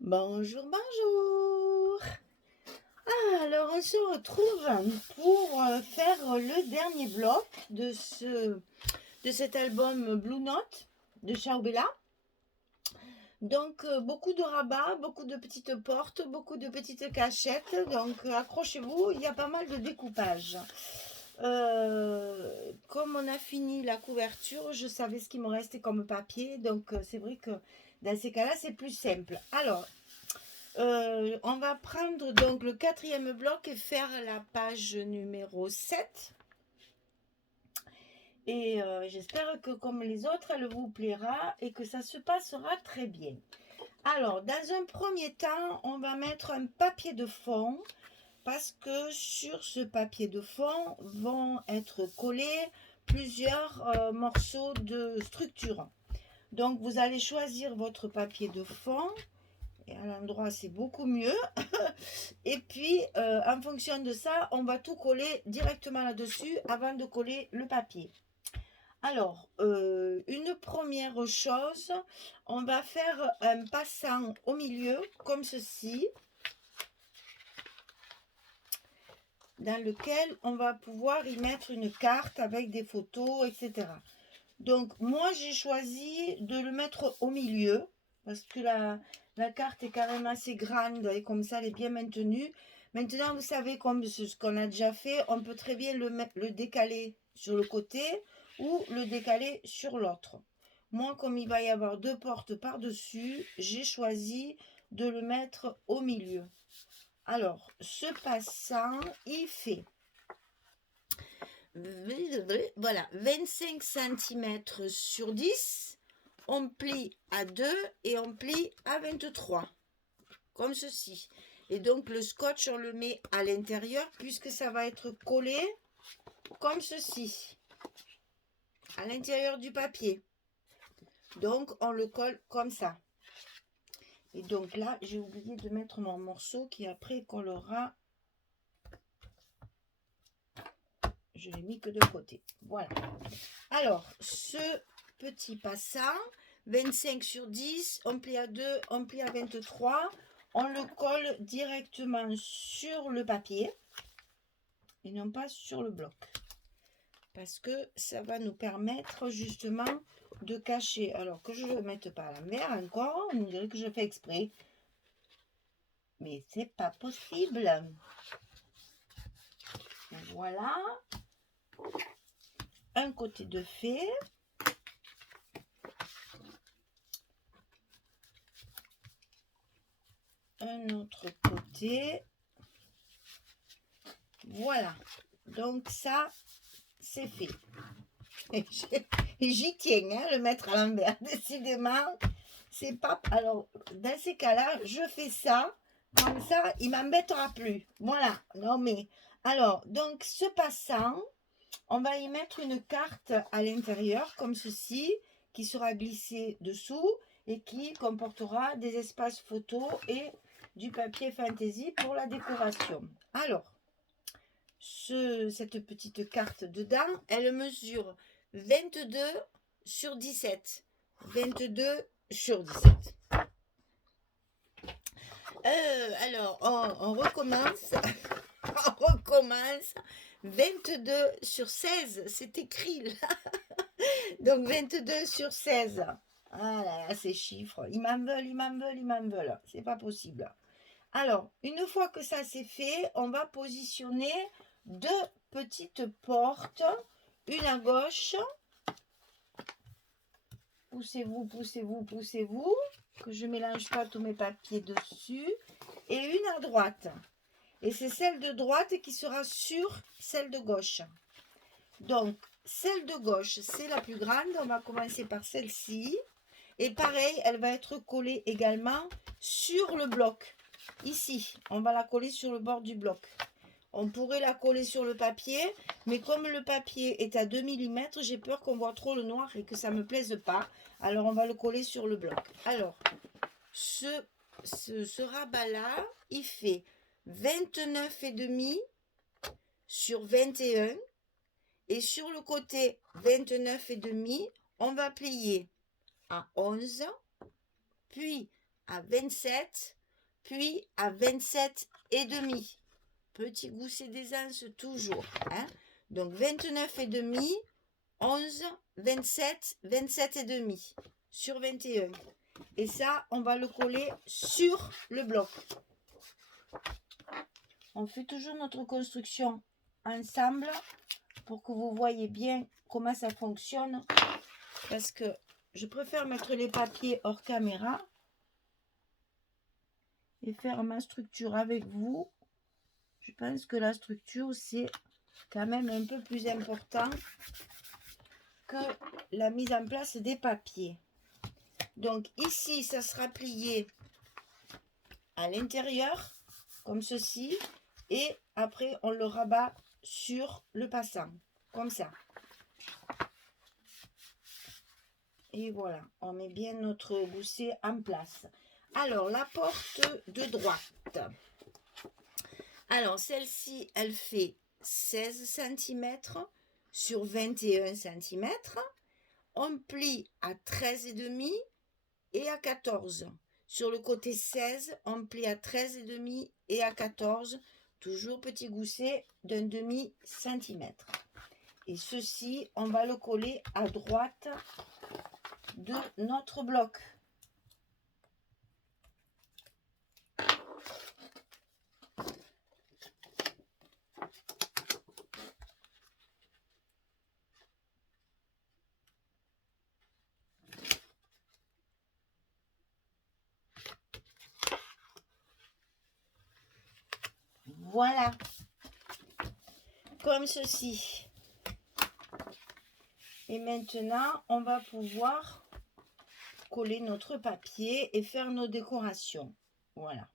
Bonjour, bonjour. Alors, on se retrouve pour faire le dernier bloc de cet album Blue Note de Ciao Bella. Donc, beaucoup de rabats, beaucoup de petites portes, beaucoup de petites cachettes. Donc, accrochez-vous, il y a pas mal de découpage. Comme on a fini la couverture, je savais ce qui me restait comme papier. Donc, c'est vrai que dans ces cas-là, c'est plus simple. Alors, on va prendre donc le quatrième bloc et faire la page numéro 7. Et j'espère que comme les autres, elle vous plaira et que ça se passera très bien. Alors, dans un premier temps, on va mettre un papier de fond parce que sur ce papier de fond vont être collés plusieurs morceaux de structure. Donc, vous allez choisir votre papier de fond. Et à l'endroit, c'est beaucoup mieux. Et puis, en fonction de ça, on va tout coller directement là-dessus avant de coller le papier. Alors, une première chose, on va faire un passant au milieu, comme ceci, dans lequel on va pouvoir y mettre une carte avec des photos, etc. Donc, moi, j'ai choisi de le mettre au milieu, parce que la carte est quand même assez grande, et comme ça, elle est bien maintenue. Maintenant, vous savez, comme ce qu'on a déjà fait, on peut très bien le décaler sur le côté ou le décaler sur l'autre. Moi, comme il va y avoir deux portes par-dessus, j'ai choisi de le mettre au milieu. Alors, ce passant, il fait voilà, 25 cm sur 10. On plie à 2 et on plie à 23, comme ceci. Et donc le scotch, on le met à l'intérieur puisque ça va être collé comme ceci, à l'intérieur du papier. Donc on le colle comme ça. Et donc là, j'ai oublié de mettre mon morceau qui après collera. Je l'ai mis que de côté. Voilà. Alors, ce petit passant, 25 sur 10, on plie à 2, on plie à 23. On le colle directement sur le papier et non pas sur le bloc. Parce que ça va nous permettre justement de cacher. Alors que je ne le mette pas à l'envers encore, on dirait que je fais exprès. Mais c'est pas possible. Voilà. Un côté de fait. Un autre côté. Voilà. Donc ça, c'est fait. J'y tiens, hein, le mettre à l'envers. Décidément, c'est pas. Alors, dans ces cas-là, je fais ça. Comme ça, il m'embêtera plus. Voilà. Non, mais. Alors, donc, ce passant, on va y mettre une carte à l'intérieur, comme ceci, qui sera glissée dessous et qui comportera des espaces photos et du papier fantaisie pour la décoration. Alors, cette petite carte dedans, elle mesure 22 sur 17. 22 sur 17. Alors, on recommence. On recommence. 22 sur 16, c'est écrit là. Donc 22 sur 16. Ah là là, ces chiffres. Ils m'en veulent, ils m'en veulent, ils m'en veulent. C'est pas possible. Alors, une fois que ça c'est fait, on va positionner deux petites portes, une à gauche, poussez-vous, poussez-vous, poussez-vous, que je ne mélange pas tous mes papiers dessus, et une à droite. Et c'est celle de droite qui sera sur celle de gauche. Donc, celle de gauche, c'est la plus grande, on va commencer par celle-ci, et pareil, elle va être collée également sur le bloc. Ici, on va la coller sur le bord du bloc. On pourrait la coller sur le papier, mais comme le papier est à 2 mm, j'ai peur qu'on voit trop le noir et que ça ne me plaise pas. Alors, on va le coller sur le bloc. Alors, ce rabat-là, il fait 29,5 sur 21. Et sur le côté 29,5, on va plier à 11, puis à 27, puis à 27 et demi. Petit gousset d'aisance toujours. Hein. Donc 29 et demi, 11, 27, 27 et demi sur 21. Et ça, on va le coller sur le bloc. On fait toujours notre construction ensemble pour que vous voyez bien comment ça fonctionne. Parce que je préfère mettre les papiers hors caméra et faire ma structure avec vous. Je pense que la structure, c'est quand même un peu plus important que la mise en place des papiers. Donc ici, ça sera plié à l'intérieur, comme ceci. Et après, on le rabat sur le passant, comme ça. Et voilà, on met bien notre gousset en place. Alors, la porte de droite. Alors, celle-ci, elle fait 16 cm sur 21 cm. On plie à 13,5 et à 14. Sur le côté 16, on plie à 13,5 et à 14. Toujours petit gousset d'un demi-centimètre. Et ceci, on va le coller à droite de notre bloc. Voilà, comme ceci. Et maintenant, on va pouvoir coller notre papier et faire nos décorations. Voilà.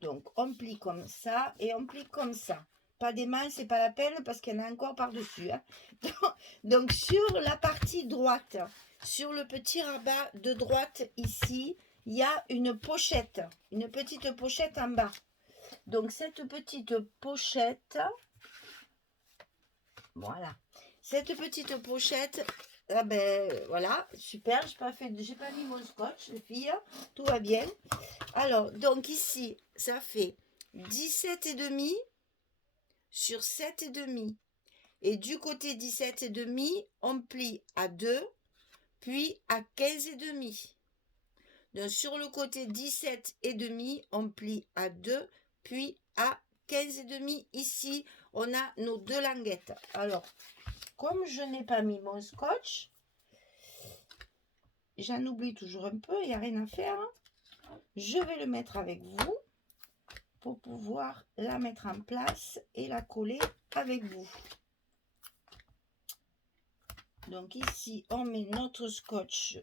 Donc, on plie comme ça et on plie comme ça. Pas des mains, c'est pas la peine parce qu'il y en a encore par-dessus. Hein. Donc, sur la partie droite, sur le petit rabat de droite ici, il y a une pochette, une petite pochette en bas. Donc, cette petite pochette, voilà. Cette petite pochette, ah ben voilà, super. J'ai pas mis mon scotch, les filles, tout va bien. Alors, donc ici, ça fait 17,5 sur 7,5. Et du côté 17,5, on plie à 2, puis à 15,5. Donc sur le côté 17,5, on plie à 2, puis à 15,5. Ici, on a nos deux languettes. Alors, comme je n'ai pas mis mon scotch, j'en oublie toujours un peu, il n'y a rien à faire. Je vais le mettre avec vous pour pouvoir la mettre en place et la coller avec vous. Donc ici, on met notre scotch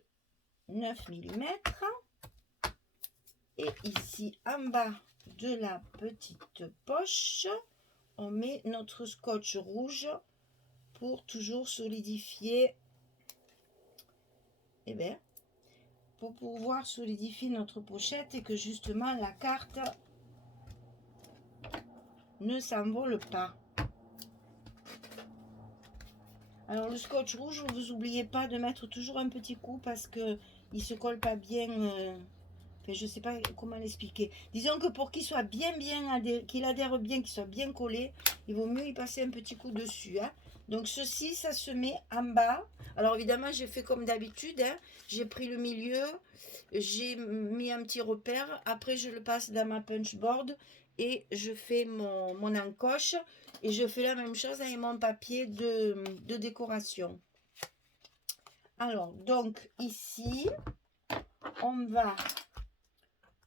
9 mm. Et ici, en bas de la petite poche, on met notre scotch rouge pour toujours solidifier, eh bien, pour pouvoir solidifier notre pochette et que justement la carte ne s'envole pas. Alors le scotch rouge, vous n'oubliez pas de mettre toujours un petit coup parce que il se colle pas bien. Enfin, je sais pas comment l'expliquer. Disons que pour qu'il soit qu'il adhère bien, qu'il soit bien collé, il vaut mieux y passer un petit coup dessus. Hein. Donc ceci, ça se met en bas. Alors évidemment, j'ai fait comme d'habitude. Hein. J'ai pris le milieu, j'ai mis un petit repère. Après, je le passe dans ma punch board et je fais mon encoche. Et je fais la même chose avec mon papier de décoration. Alors, donc ici, on va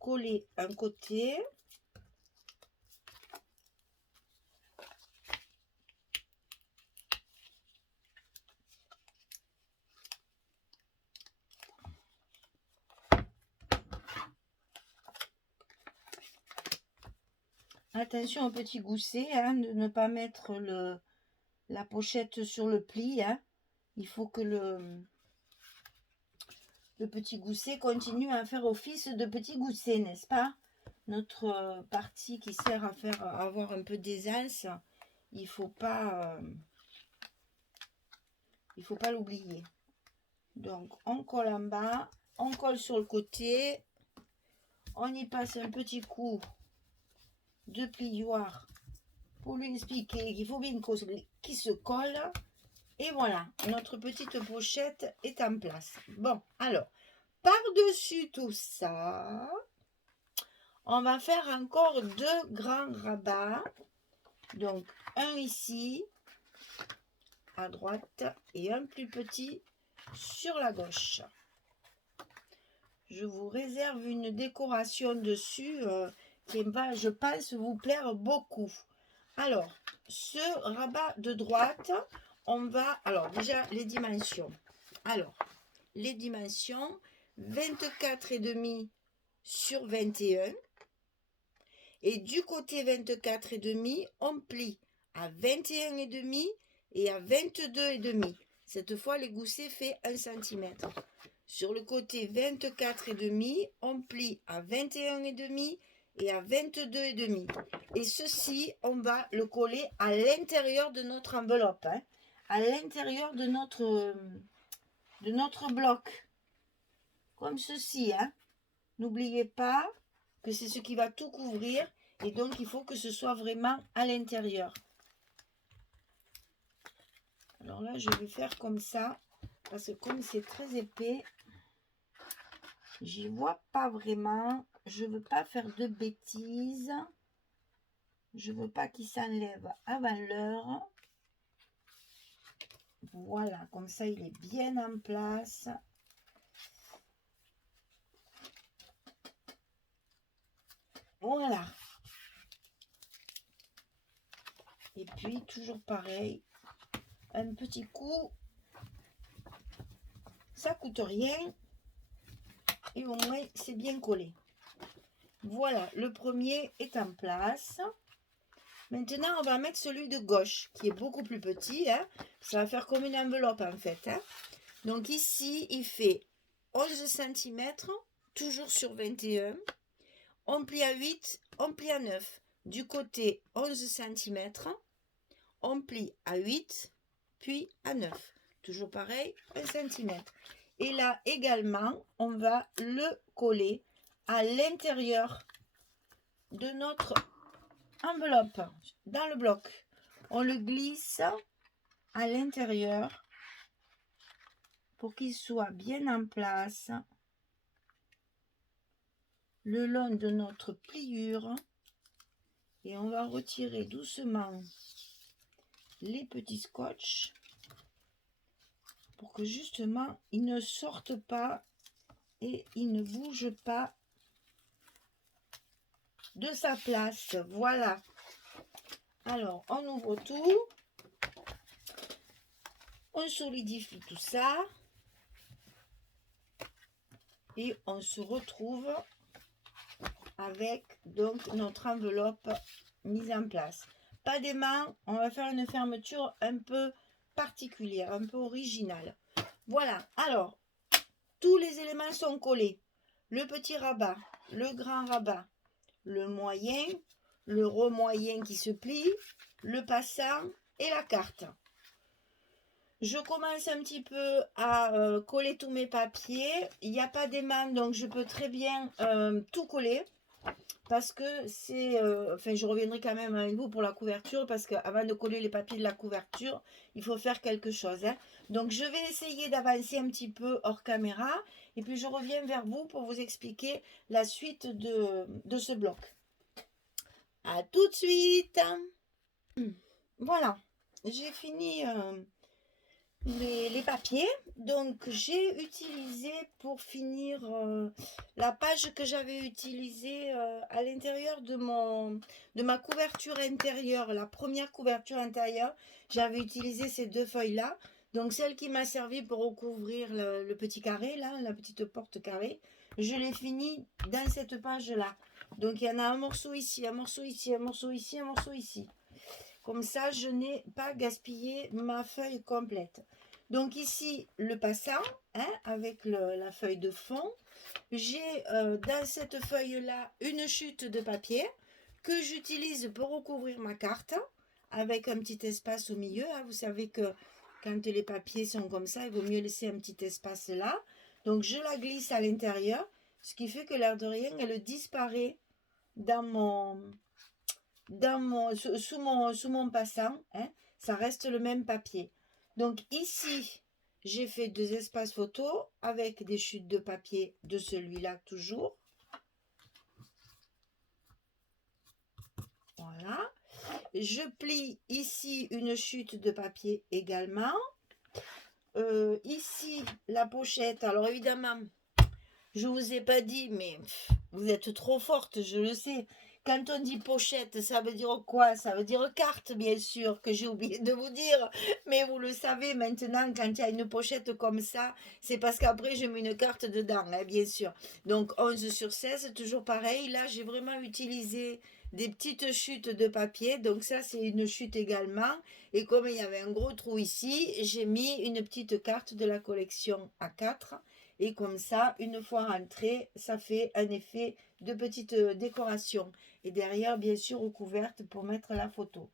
coller un côté. Attention au petit gousset, hein, de ne pas mettre la pochette sur le pli. Hein. Il faut que le petit gousset continue à faire office de petit gousset, n'est-ce pas? Notre partie qui sert à avoir un peu d'aisance, il faut pas l'oublier. Donc on colle en bas, on colle sur le côté On y passe un petit coup de plioir pour lui expliquer qu'il faut bien qu'il se colle. Et voilà, notre petite pochette est en place. Bon, alors, par-dessus tout ça, on va faire encore 2 grands rabats. Donc, un ici, à droite, et un plus petit sur la gauche. Je vous réserve une décoration dessus qui va, je pense, vous plaire beaucoup. Alors, ce rabat de droite, on va... Alors, déjà, les dimensions. Alors, les dimensions, 24,5 sur 21. Et du côté 24,5, on plie à 21,5 et à 22,5. Cette fois, l'égousset fait 1 cm. Sur le côté 24,5, on plie à 21,5 et à 22,5. Et ceci, on va le coller à l'intérieur de notre enveloppe, hein, à l'intérieur de notre bloc. Comme ceci, hein. N'oubliez pas que c'est ce qui va tout couvrir et donc il faut que ce soit vraiment à l'intérieur. Alors là, je vais faire comme ça parce que comme c'est très épais, j'y vois pas vraiment. Je veux pas faire de bêtises. Je veux pas qu'il s'enlève avant l'heure. Voilà, comme ça il est bien en place. Voilà. Et puis toujours pareil, un petit coup, ça coûte rien et au moins c'est bien collé. Voilà, le premier est en place. Maintenant on va mettre celui de gauche qui est beaucoup plus petit, hein. Ça va faire comme une enveloppe en fait, hein. Donc ici il fait 11 cm, toujours sur 21. On plie à 8, on plie à 9. Du côté 11 cm, on plie à 8, puis à 9. Toujours pareil, 1 cm. Et là également, on va le coller à l'intérieur de notre enveloppe, dans le bloc. On le glisse à l'intérieur pour qu'il soit bien en place le long de notre pliure. Et on va retirer doucement les petits scotch pour que justement il ne sorte pas et il ne bouge pas de sa place. Voilà. Alors on ouvre tout, on solidifie tout ça et on se retrouve avec donc notre enveloppe mise en place. Pas d'aimant, on va faire une fermeture un peu particulière, un peu originale. Voilà, alors tous les éléments sont collés. Le petit rabat, le grand rabat, le moyen, le remoyen qui se plie, le passant et la carte. Je commence un petit peu à coller tous mes papiers. Il n'y a pas d'aimant, donc je peux très bien tout coller. Parce que c'est... enfin, je reviendrai quand même avec vous pour la couverture. Parce qu'avant de coller les papiers de la couverture, il faut faire quelque chose, hein. Donc, je vais essayer d'avancer un petit peu hors caméra. Et puis, je reviens vers vous pour vous expliquer la suite de ce bloc. À tout de suite. Voilà. J'ai fini... les papiers. Donc j'ai utilisé pour finir la page que j'avais utilisée à l'intérieur de ma couverture intérieure, la première couverture intérieure. J'avais utilisé ces 2 feuilles là, donc celle qui m'a servi pour recouvrir le petit carré là, la petite porte carrée, je l'ai fini dans cette page là. Donc il y en a un morceau ici, un morceau ici, un morceau ici, un morceau ici. Comme ça, je n'ai pas gaspillé ma feuille complète. Donc ici, le passant, hein, avec la feuille de fond. J'ai dans cette feuille-là une chute de papier que j'utilise pour recouvrir ma carte avec un petit espace au milieu, hein. Vous savez que quand les papiers sont comme ça, il vaut mieux laisser un petit espace là. Donc je la glisse à l'intérieur. ce qui fait que l'air de rien, elle disparaît sous mon passant, hein, ça reste le même papier. Donc ici, j'ai fait 2 espaces photos avec des chutes de papier de celui-là toujours. Voilà. Je plie ici une chute de papier également. Ici, la pochette. Alors évidemment, je vous ai pas dit, mais vous êtes trop forte, je le sais. Quand on dit pochette, ça veut dire quoi? Ça veut dire carte, bien sûr, que j'ai oublié de vous dire. Mais vous le savez maintenant, quand il y a une pochette comme ça, c'est parce qu'après, je mets une carte dedans, hein, bien sûr. Donc 11 sur 16, toujours pareil. Là, j'ai vraiment utilisé des petites chutes de papier. Donc ça, c'est une chute également. Et comme il y avait un gros trou ici, j'ai mis une petite carte de la collection A4. Et comme ça, une fois rentré, ça fait un effet de petite décoration. Et derrière, bien sûr, recouverte pour mettre la photo.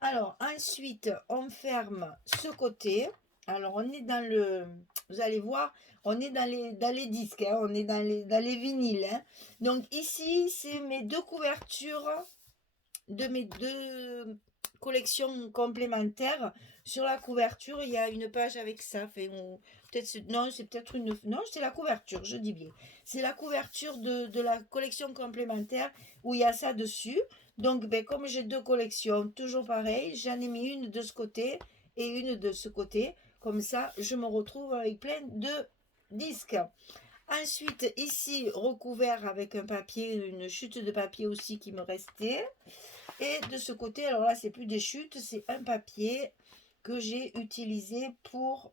Alors, ensuite, on ferme ce côté. Alors, on est dans le... Vous allez voir, on est dans les disques, hein, on est dans les vinyles. Hein. Donc, ici, c'est mes 2 couvertures de mes 2 collections complémentaires. Sur la couverture, il y a une page avec ça. Non, c'est peut-être une... Non, c'est la couverture, je dis bien. C'est la couverture de la collection complémentaire où il y a ça dessus. Donc, ben, comme j'ai 2 collections, toujours pareil, j'en ai mis une de ce côté et une de ce côté. Comme ça, je me retrouve avec plein de disques. Ensuite, ici, recouvert avec un papier, une chute de papier aussi qui me restait. Et de ce côté, alors là, c'est plus des chutes, c'est un papier que j'ai utilisé pour...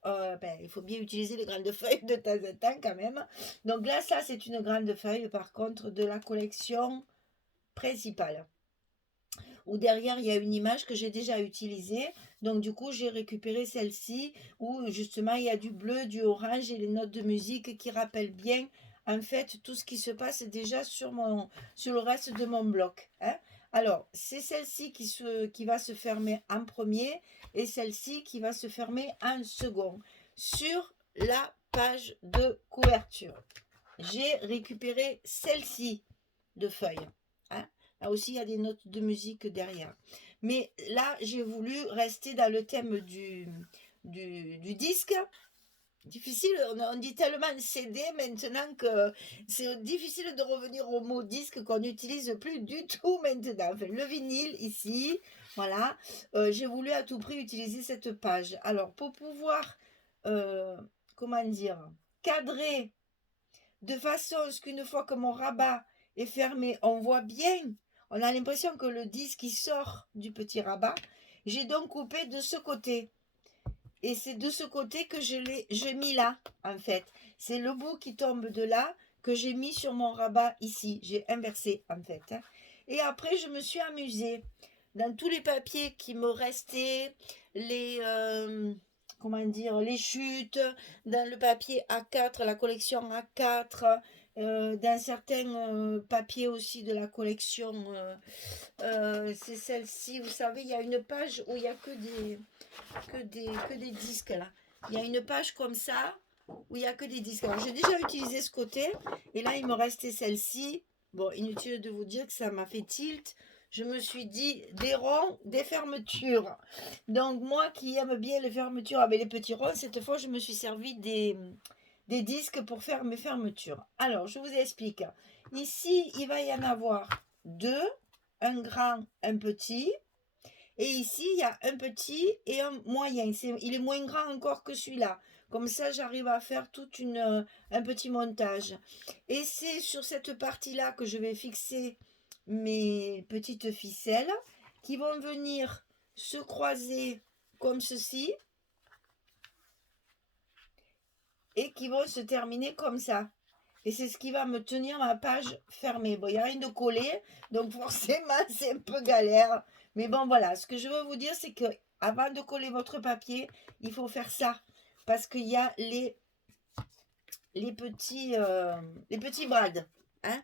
il faut bien utiliser les grandes feuilles de temps en temps quand même. Donc là, ça, c'est une grande feuille, par contre, de la collection principale. Où derrière, il y a une image que j'ai déjà utilisée. Donc du coup, j'ai récupéré celle-ci, où justement, il y a du bleu, du orange et les notes de musique qui rappellent bien, en fait, tout ce qui se passe déjà sur le reste de mon bloc. Hein. Alors, c'est celle-ci qui va se fermer en premier et celle-ci qui va se fermer en second. Sur la page de couverture, j'ai récupéré celle-ci de feuille. Hein. Là aussi, il y a des notes de musique derrière. Mais là, j'ai voulu rester dans le thème du disque. Difficile, on dit tellement CD maintenant que c'est difficile de revenir au mot disque qu'on n'utilise plus du tout maintenant. Enfin, le vinyle ici, voilà. J'ai voulu à tout prix utiliser cette page. Alors, pour pouvoir, comment dire, cadrer de façon à ce qu'une fois que mon rabat est fermé, on voit bien, on a l'impression que le disque il sort du petit rabat. J'ai donc coupé de ce côté. Et c'est de ce côté que j'ai mis là, en fait. C'est le bout qui tombe de là que j'ai mis sur mon rabat ici. J'ai inversé, en fait. Hein. Et après, je me suis amusée. Dans tous les papiers qui me restaient, comment dire, les chutes, dans le papier A4, la collection A4, dans certains papiers aussi de la collection, c'est celle-ci, vous savez, il y a une page où il n'y a que des disques là. Il y a une page comme ça où il n'y a que des disques. Alors j'ai déjà utilisé ce côté et là il me restait celle-ci. Bon, inutile de vous dire que ça m'a fait tilt. Je me suis dit des ronds, des fermetures. Donc moi qui aime bien les fermetures avec les petits ronds, cette fois je me suis servi des disques pour faire mes fermetures. Alors je vous explique. Ici il va y en avoir 2, un grand, un petit. Et ici, il y a un petit et un moyen. Il est moins grand encore que celui-là. Comme ça, j'arrive à faire tout un petit montage. Et c'est sur cette partie-là que je vais fixer mes petites ficelles qui vont venir se croiser comme ceci et qui vont se terminer comme ça. Et c'est ce qui va me tenir ma page fermée. Bon, il n'y a rien de collé, donc forcément, c'est un peu galère. Mais bon, voilà, ce que je veux vous dire, c'est que avant de coller votre papier, il faut faire ça. Parce qu'il y a les petits brades. Hein?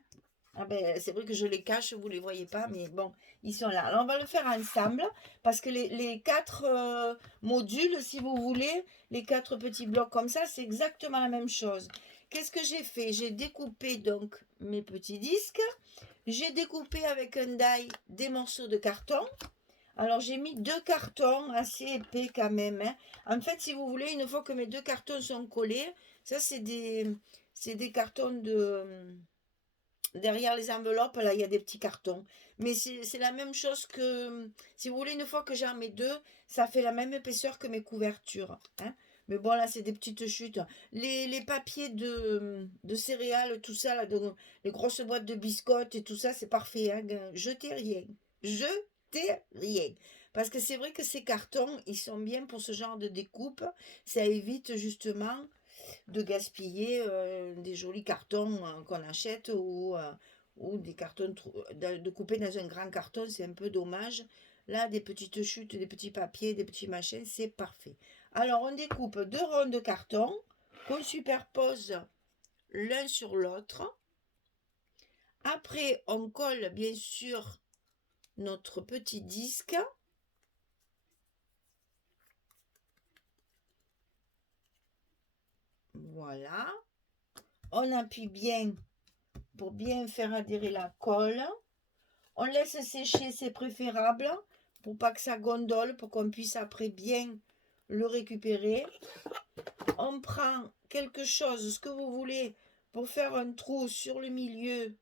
Ah ben, c'est vrai que je les cache, vous ne les voyez pas, mais bon, ils sont là. Alors, on va le faire ensemble, parce que les 4 modules, si vous voulez, les 4 petits blocs comme ça, c'est exactement la même chose. qu'est-ce que j'ai fait? J'ai découpé donc mes petits disques. J'ai découpé avec un die des morceaux de carton. Alors, j'ai mis 2 cartons assez épais quand même, hein. En fait, si vous voulez, une fois que mes 2 cartons sont collés, ça, c'est des cartons de... Derrière les enveloppes, là, il y a des petits cartons. Mais c'est la même chose que... Si vous voulez, une fois que j'en mets 2, ça fait la même épaisseur que mes couvertures, hein. Mais bon, là, c'est des petites chutes. Les papiers de céréales, tout ça, là, les grosses boîtes de biscottes et tout ça, c'est parfait, hein. Jetez rien. Jetez rien. Parce que c'est vrai que ces cartons, ils sont bien pour ce genre de découpe. Ça évite justement de gaspiller des jolis cartons qu'on achète ou des cartons de couper dans un grand carton, c'est un peu dommage. Là, des petites chutes, des petits papiers, des petits machins, c'est parfait. Alors, on découpe 2 ronds de carton qu'on superpose l'un sur l'autre. Après, on colle bien sûr notre petit disque. Voilà. On appuie bien pour bien faire adhérer la colle. On laisse sécher, c'est préférable, pour pas que ça gondole, pour qu'on puisse après bien le récupérer. On prend quelque chose, ce que vous voulez, pour faire un trou sur le milieu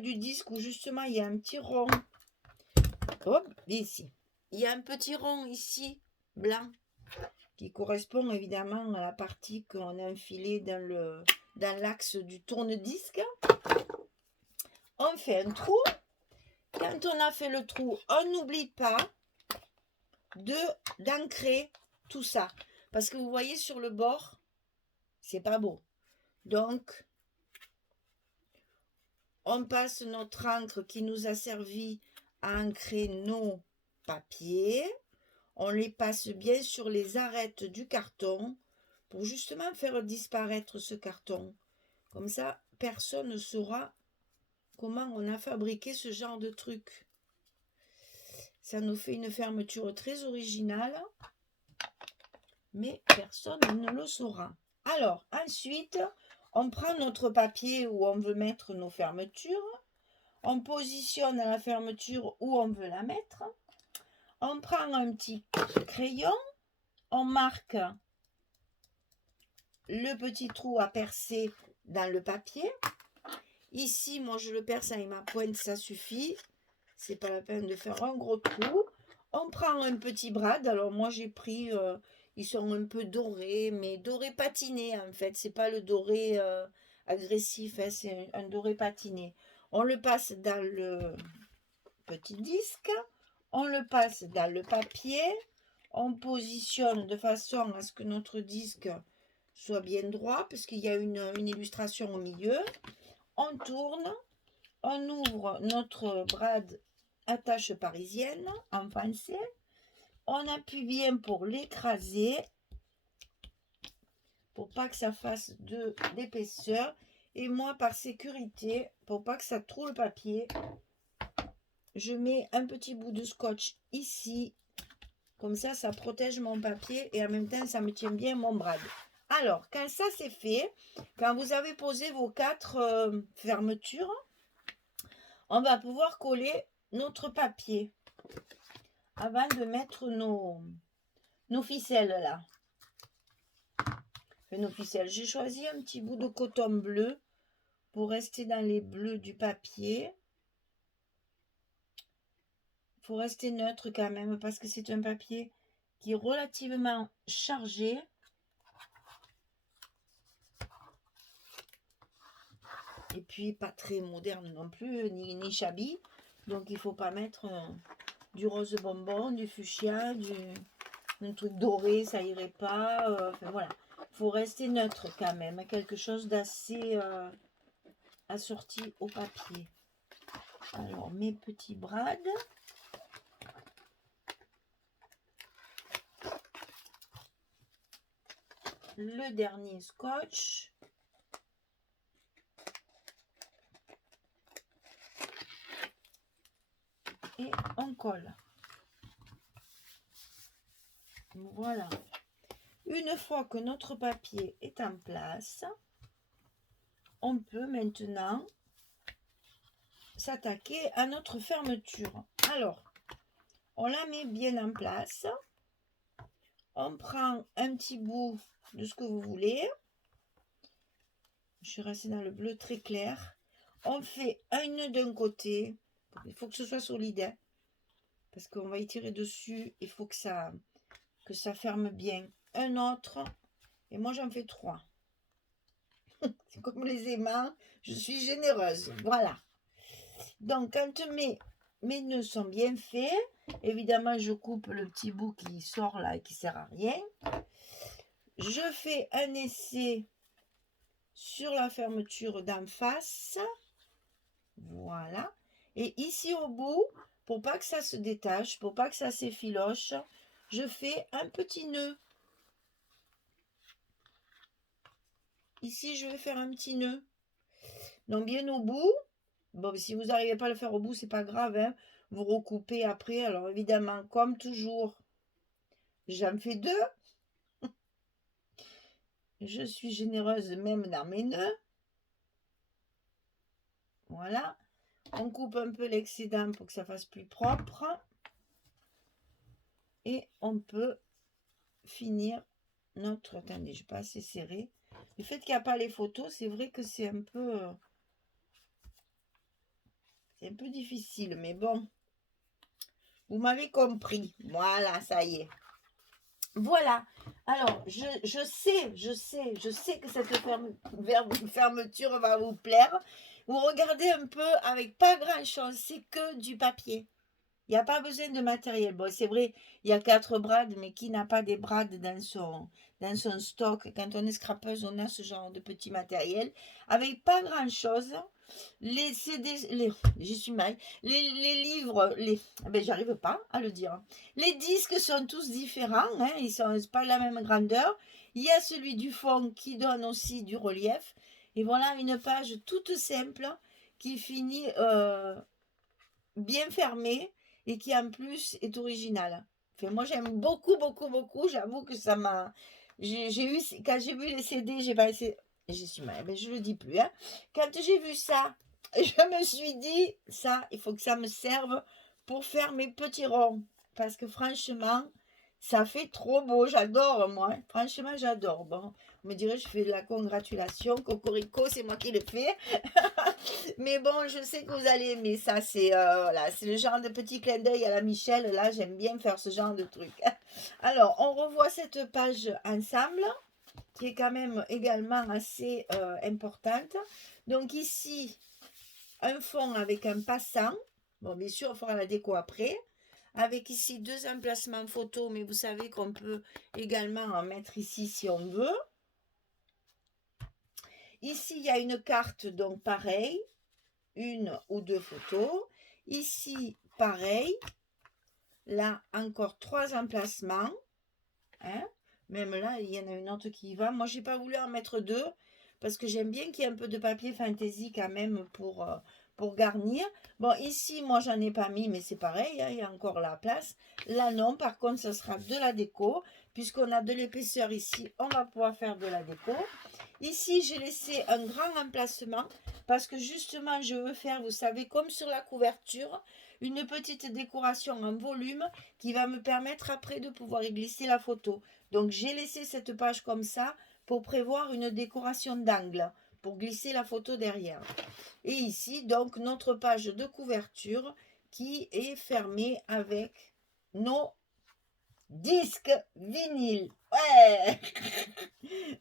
du disque où justement il y a un petit rond. Hop, ici. Il y a un petit rond ici, blanc, qui correspond évidemment à la partie qu'on a enfilée dans l'axe du tourne-disque. On fait un trou. Quand on a fait le trou, on n'oublie pas d'ancrer tout ça. Parce que vous voyez sur le bord, c'est pas beau. Donc, on passe notre encre qui nous a servi à ancrer nos papiers. On les passe bien sur les arêtes du carton pour justement faire disparaître ce carton. Comme ça, personne ne saura comment on a fabriqué ce genre de truc. Ça nous fait une fermeture très originale, mais personne ne le saura. Alors, ensuite, on prend notre papier où on veut mettre nos fermetures. On positionne la fermeture où on veut la mettre. On prend un petit crayon. On marque le petit trou à percer dans le papier. Ici, moi, je le perce avec ma pointe, ça suffit. C'est pas la peine de faire un gros trou. On prend un petit brad. Alors, moi, j'ai pris... ils sont un peu dorés, mais doré patiné, en fait. C'est pas le doré agressif, hein, c'est un doré patiné. On le passe dans le petit disque. On le passe dans le papier. On positionne de façon à ce que notre disque soit bien droit, parce qu'il y a une illustration au milieu. On tourne, on ouvre notre brad attache parisienne en français. On appuie bien pour l'écraser, pour pas que ça fasse d'épaisseur. Et moi, par sécurité, pour pas que ça trouve le papier, je mets un petit bout de scotch ici. Comme ça, ça protège mon papier et en même temps, ça me tient bien mon brad. Alors, quand ça c'est fait, quand vous avez posé vos 4 fermetures, on va pouvoir coller notre papier avant de mettre nos ficelles là. Nos ficelles. J'ai choisi un petit bout de coton bleu pour rester dans les bleus du papier. Il faut rester neutre quand même parce que c'est un papier qui est relativement chargé. Et puis pas très moderne non plus, ni shabby. Donc il faut pas mettre du rose bonbon, du fuchsia, un truc doré, ça irait pas. Enfin voilà, il faut rester neutre quand même, quelque chose d'assez assorti au papier. Alors mes petits brads. Le dernier scotch. Et on colle. Voilà. Une fois que notre papier est en place, on peut maintenant s'attaquer à notre fermeture. Alors, on la met bien en place. On prend un petit bout de ce que vous voulez. Je suis restée dans le bleu très clair. On fait un nœud d'un côté. Il faut que ce soit solide, hein, parce qu'on va y tirer dessus. Il faut que ça ferme bien. Un autre. Et moi, j'en fais 3. C'est comme les aimants. Je suis généreuse. Voilà. Donc, quand mes nœuds sont bien faits, évidemment, je coupe le petit bout qui sort là et qui sert à rien. Je fais un essai sur la fermeture d'en face. Voilà. Et ici au bout, pour pas que ça se détache, pour pas que ça s'effiloche, je fais un petit nœud. Ici, je vais faire un petit nœud. Donc, bien au bout. Bon, si vous n'arrivez pas à le faire au bout, c'est pas grave, hein. Vous recoupez après. Alors, évidemment, comme toujours, j'en fais 2. Je suis généreuse même dans mes nœuds. Voilà. On coupe un peu l'excédent pour que ça fasse plus propre. Et on peut finir notre... Attendez, je ne suis pas assez serré. Le fait qu'il n'y a pas les photos, c'est vrai que c'est un peu... c'est un peu difficile, mais bon. Vous m'avez compris. Voilà, ça y est. Voilà. Alors, je sais que cette fermeture va vous plaire. Vous regardez un peu avec pas grand-chose. C'est que du papier. Il n'y a pas besoin de matériel. Bon, c'est vrai, il y a 4 brades, mais qui n'a pas des brades dans son stock? Quand on est scrapeuse, on a ce genre de petit matériel. Avec pas grand-chose. Les CD, j'y suis mal. Les livres, j'arrive pas à le dire. Les disques sont tous différents, hein, ils sont pas de la même grandeur. Il y a celui du fond qui donne aussi du relief. Et voilà une page toute simple qui finit bien fermée et qui en plus est originale. Enfin, moi j'aime beaucoup. J'avoue que ça m'a... Quand j'ai vu les CD, j'ai pas essayé. J'y suis mal, je le dis plus. Hein. Quand j'ai vu ça, je me suis dit, ça, il faut que ça me serve pour faire mes petits ronds. Parce que franchement, ça fait trop beau. J'adore, moi. Franchement, j'adore. Bon, on me dirait, je fais de la congratulation. Cocorico, c'est moi qui le fais. Mais bon, je sais que vous allez aimer ça. C'est voilà, c'est le genre de petit clin d'œil à la Michel. Là, j'aime bien faire ce genre de truc. Alors, on revoit cette page ensemble, qui est quand même également assez importante. Donc ici, un fond avec un passant. Bon, bien sûr, on fera la déco après. Avec ici 2 emplacements photos, mais vous savez qu'on peut également en mettre ici si on veut. Ici, il y a une carte, donc pareil, 1 ou 2 photos. Ici, pareil. Là, encore 3 emplacements. Hein? Même là, il y en a une autre qui y va. Moi, j'ai pas voulu en mettre 2 parce que j'aime bien qu'il y ait un peu de papier fantaisie quand même pour garnir. Bon, ici, moi, j'en ai pas mis, mais c'est pareil, hein, il y a encore la place. Là, non, par contre, ce sera de la déco. Puisqu'on a de l'épaisseur ici, on va pouvoir faire de la déco. Ici, j'ai laissé un grand emplacement parce que justement, je veux faire, vous savez, comme sur la couverture, une petite décoration en volume qui va me permettre après de pouvoir y glisser la photo. Donc, j'ai laissé cette page comme ça pour prévoir une décoration d'angle, pour glisser la photo derrière. Et ici, donc, notre page de couverture qui est fermée avec nos disques vinyles. Ouais.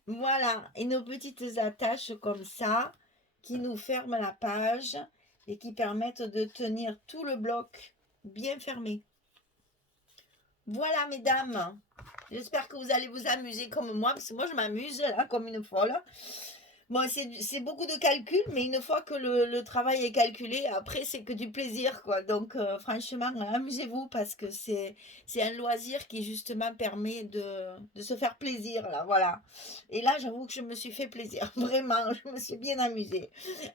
Voilà, et nos petites attaches comme ça qui nous ferment la page et qui permettent de tenir tout le bloc bien fermé. Voilà, mesdames. J'espère que vous allez vous amuser comme moi, parce que moi, je m'amuse là comme une folle. Bon, c'est beaucoup de calcul, mais une fois que le travail est calculé, après, c'est que du plaisir, quoi. Donc, franchement, amusez-vous, parce que c'est un loisir qui, justement, permet de se faire plaisir, là, voilà. Et là, j'avoue que je me suis fait plaisir, vraiment, je me suis bien amusée.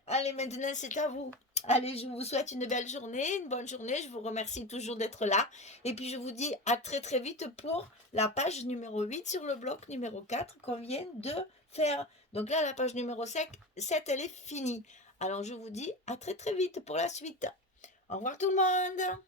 Allez, maintenant, c'est à vous. Allez, je vous souhaite une belle journée, une bonne journée. Je vous remercie toujours d'être là. Et puis, je vous dis à très très vite pour la page numéro 8 sur le bloc numéro 4 qu'on vient de faire. Donc là, la page numéro 7, elle est finie. Alors, je vous dis à très très vite pour la suite. Au revoir tout le monde!